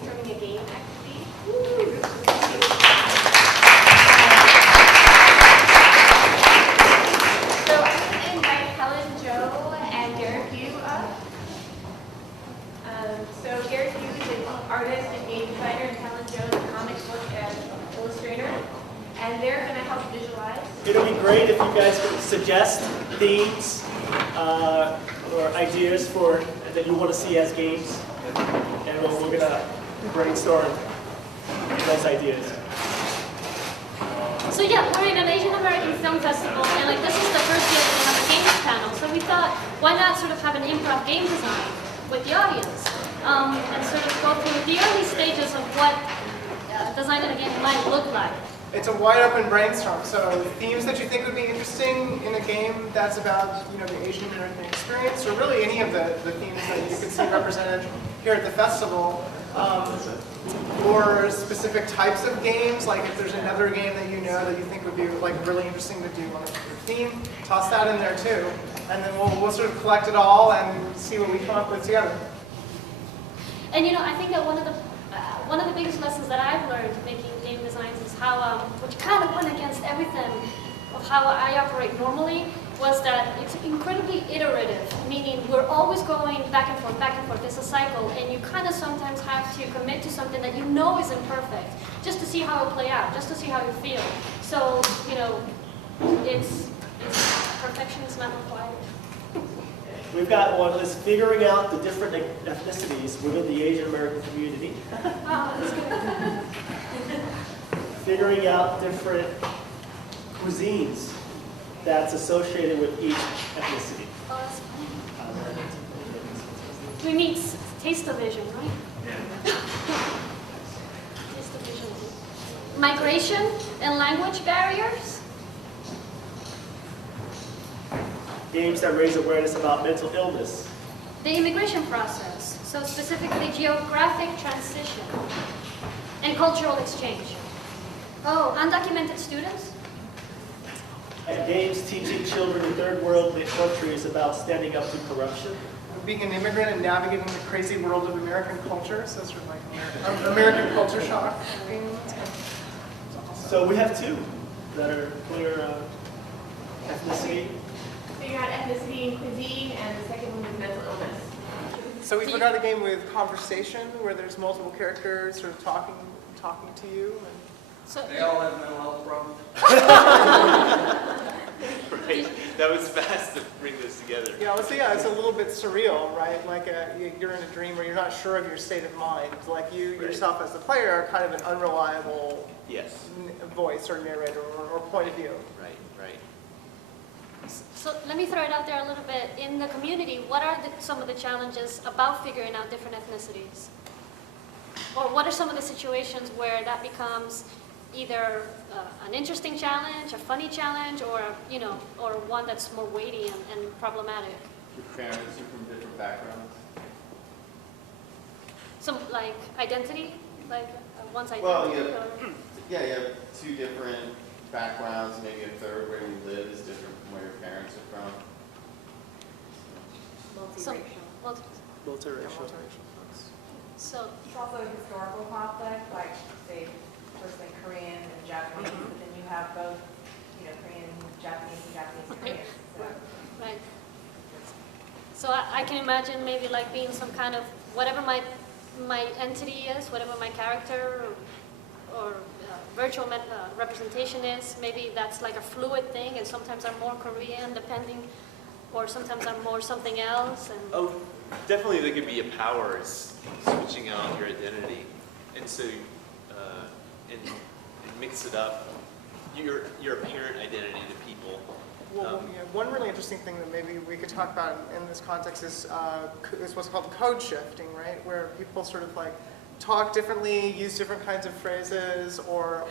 brainstorming a game activity. So I'm going to invite Helen, Joe, and Garrett Hugh up. So Garrett Hugh is an artist and game designer, and Helen Joe is a comic book and illustrator. And they're going to help visualize. It'll be great if you guys could suggest themes or ideas for that you want to see as games, and we're going to brainstorm those ideas. So yeah, we're in an Asian American Film Festival, and like this is the first year that we have a games panel. So we thought, why not sort of have an improv game design with the audience, and sort of go through the early stages of what designing a game might look like. It's a wide open brainstorm, so themes that you think would be interesting in a game that's about, the Asian American experience, or really any of the themes that you can see represented here at the festival, or specific types of games, like if there's another game that that you think would be like really interesting to do on a theme, toss that in there too, and then we'll sort of collect it all and see what we come up with together. And I think that one of the biggest lessons that I've learned making game designs is how, which kind of went against everything of how I operate normally, was that it's incredibly iterative, meaning we're always going back and forth, it's a cycle, and you kind of sometimes have to commit to something that isn't perfect, just to see how it'll play out, just to see how you feel. So, perfection is not required. We've got one of this figuring out the different ethnicities within the Asian American community. Oh, that's good. Figuring out different cuisines that's associated with each ethnicity. Oh, that's fun. We need taste-o-vision, right? Yeah. Taste-o-vision. Migration and language barriers. Games that raise awareness about mental illness. The immigration process, so specifically geographic transition and cultural exchange. Oh, undocumented students? And games teaching children in third world countries about standing up to corruption. Being an immigrant and navigating the crazy world of American culture, so sort of like American culture shock. So we have two that are clear ethnicity. Figure out ethnicity and cuisine, and the second one is mental illness. So we put out a game with conversation, where there's multiple characters sort of talking to you. So they all have mental health problems. Right. That was fast to bring this together. Yeah, it's a little bit surreal, right? Like you're in a dream where you're not sure of your state of mind. Like you yourself as the player are kind of an unreliable voice or narrator or point of view. Right. So let me throw it out there a little bit. In the community, what are some of the challenges about figuring out different ethnicities? Or what are some of the situations where that becomes either an interesting challenge, a funny challenge, or or one that's more weighty and problematic? Your parents are from different backgrounds. Some like identity, like one's identity. Well, you have two different backgrounds, maybe a third where you live is different from where your parents are from. Multiracial. So it's also a historical conflict, like say first like Korean and Japanese, but then you have both, Korean, Japanese, and Japanese Korean. So. right. So I can imagine maybe like being some kind of whatever my entity is, whatever my character or virtual representation is. Maybe that's like a fluid thing, and sometimes I'm more Korean, depending, or sometimes I'm more something else. And Oh, definitely there could be a power in switching out your identity, and so and mix it up. Your apparent identity to people. Well, one really interesting thing that maybe we could talk about in this context is what's called code shifting, right? Where people sort of like talk differently, use different kinds of phrases, or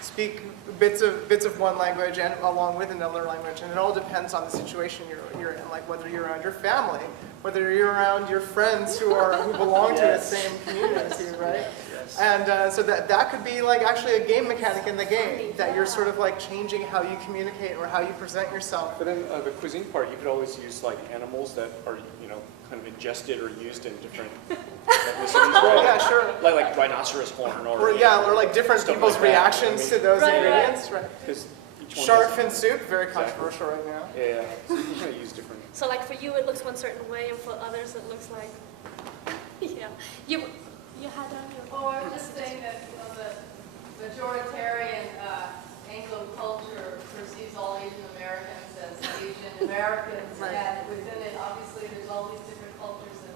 speak bits of one language and along with another language, and it all depends on the situation you're in, like whether you're around your family, whether you're around your friends who belong to the same community, right? And so that could be like actually a game mechanic in the game, that you're sort of like changing how you communicate or how you present yourself. But in the cuisine part, you could always use like animals that are, kind of ingested or used in different ethnicities. Right, yeah, sure. like rhinoceros horn Or yeah, or like different stuff people's like that. reactions to those Right, right. ingredients, right? Because each one Shark has- fin soup, very Exactly. controversial right now. Yeah, so you can use different. So like for you, it looks one certain way, and for others, it looks like, yeah. You had on your. Oh, I was just saying that, the majoritarian Anglo culture perceives all Asian Americans as Asian Americans, Right. and within it, obviously, there's all these different cultures and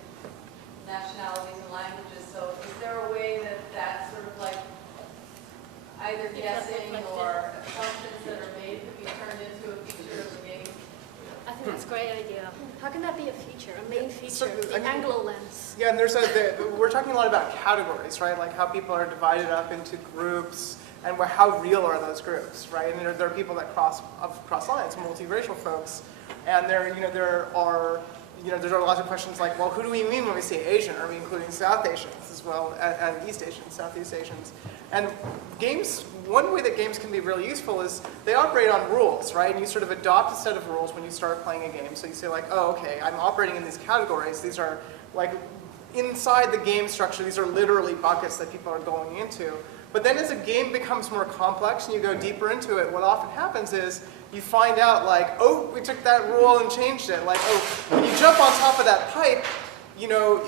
nationalities and languages. So is there a way that that sort of like either guessing or assumptions that are made could be turned into a feature of the game? I think that's a great idea. How can that be a feature, a main feature, So, the I mean- Anglo lens? Yeah, and there's we're talking a lot about categories, right? Like how people are divided up into groups, and how real are those groups, right? And there are people that cross lines, multiracial folks, and there's lots of questions like, well, who do we mean when we say Asian? Are we including South Asians as well, and East Asians, Southeast Asians? And games, one way that games can be really useful is they operate on rules, right? And you sort of adopt a set of rules when you start playing a game. So you say like, oh, okay, I'm operating in these categories. These are like, inside the game structure, these are literally buckets that people are going into. But then as a game becomes more complex and you go deeper into it, what often happens is you find out like, oh, we took that rule and changed it. Like, oh, when you jump on top of that pipe, you know,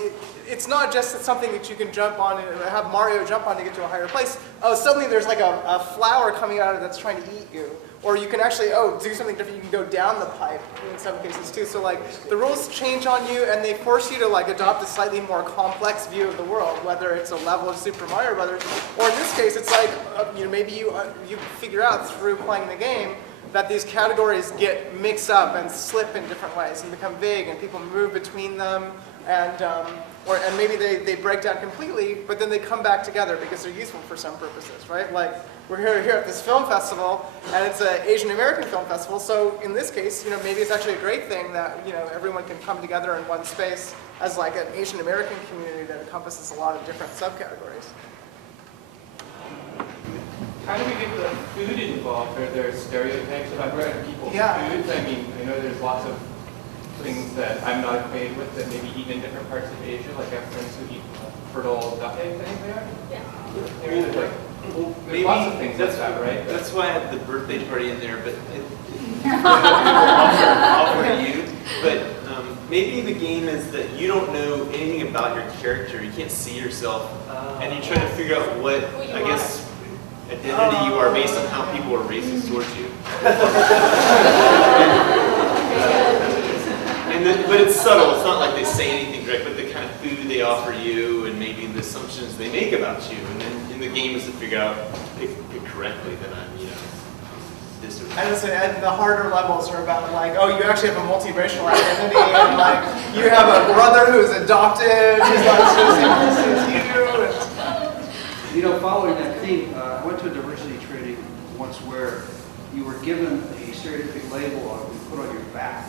it's not just something that you can jump on and have Mario jump on to get to a higher place. Oh, suddenly there's like a flower coming out of it that's trying to eat you. Or you can actually, do something different. You can go down the pipe in some cases too. So like the rules change on you and they force you to like adopt a slightly more complex view of the world, whether it's a level of Super Mario Brothers, or in this case, it's like, maybe you figure out through playing the game that these categories get mixed up and slip in different ways and become vague and people move between them and maybe they break down completely, but then they come back together because they're useful for some purposes, right? Like we're here at this film festival and it's an Asian American film festival, so in this case, maybe it's actually a great thing that, everyone can come together in one space as like an Asian American community that encompasses a lot of different subcategories. How do we get the food involved? Are there stereotypes about people's Yeah. foods? I mean, I know there's lots of things that I'm not acquainted with that maybe eat in different parts of Asia, like I have friends who eat fertile duck eggs, I think they are. Yeah. There's like, there's lots of things like that, right? That's why I had the birthday party in there, but offer you. But maybe the game is that you don't know anything about your character. You can't see yourself, and you're trying to figure out what, I guess, identity you are based on how people are racist towards you. But it's subtle. It's not like they say anything direct, but the kind of food they offer you and maybe the assumptions they make about you. And then in the game is to figure out if correctly that I'm, this or that. And the harder levels are about like, oh, you actually have a multiracial identity, and like you have a brother who's adopted, who's not associated as you. And Following that theme, I went to a diversity training once where you were given a stereotypic label on put on your back.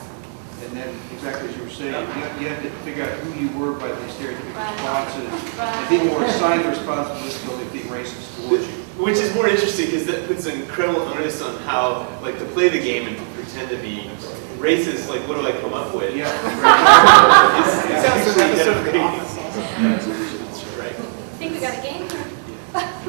And then, exactly as you were saying, you had to figure out who you were by the stereotypic responses. And people were assigned the responsibility of being racist towards you. Which is more interesting because that puts an incredible onus on how, like, to play the game and to pretend to be racist. Like, what do I come up with? Yeah. It sounds like an episode of The Office. Right. I think we got a game here.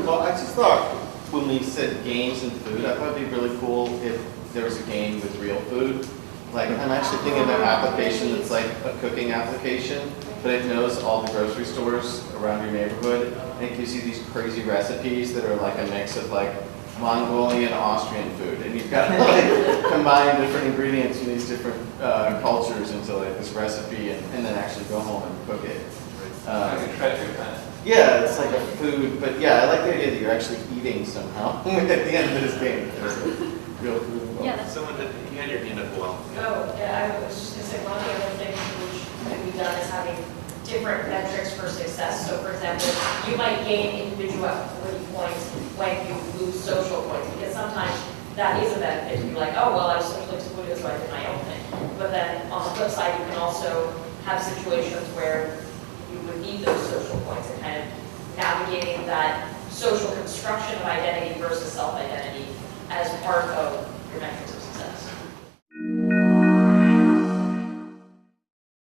Well, I just thought when we said games and food, I thought it'd be really cool if there was a game with real food. Like, I'm actually thinking of an application that's like a cooking application, but it knows all the grocery stores around your neighborhood, and it gives you these crazy recipes that are like a mix of like Mongolian, Austrian food, and you've got to like combine different ingredients from these different cultures into like this recipe, and then actually go home and cook it. Like a treasure hunt. Yeah, it's like a food, but yeah, I like the idea that you're actually eating somehow at the end of this game. There's real food involved. Yeah, that's Someone had, you had your hand up a while. Oh, yeah, I was just going to say one of the other things which that we've done is having different metrics for success. So for example, you might gain individuality points when you lose social points, because sometimes that is a benefit to be like, oh, well, I was socially excluded, so I did my own thing. But then on the flip side, you can also have situations where you would need those social points and kind of navigating that social construction of identity versus self-identity as part of your metrics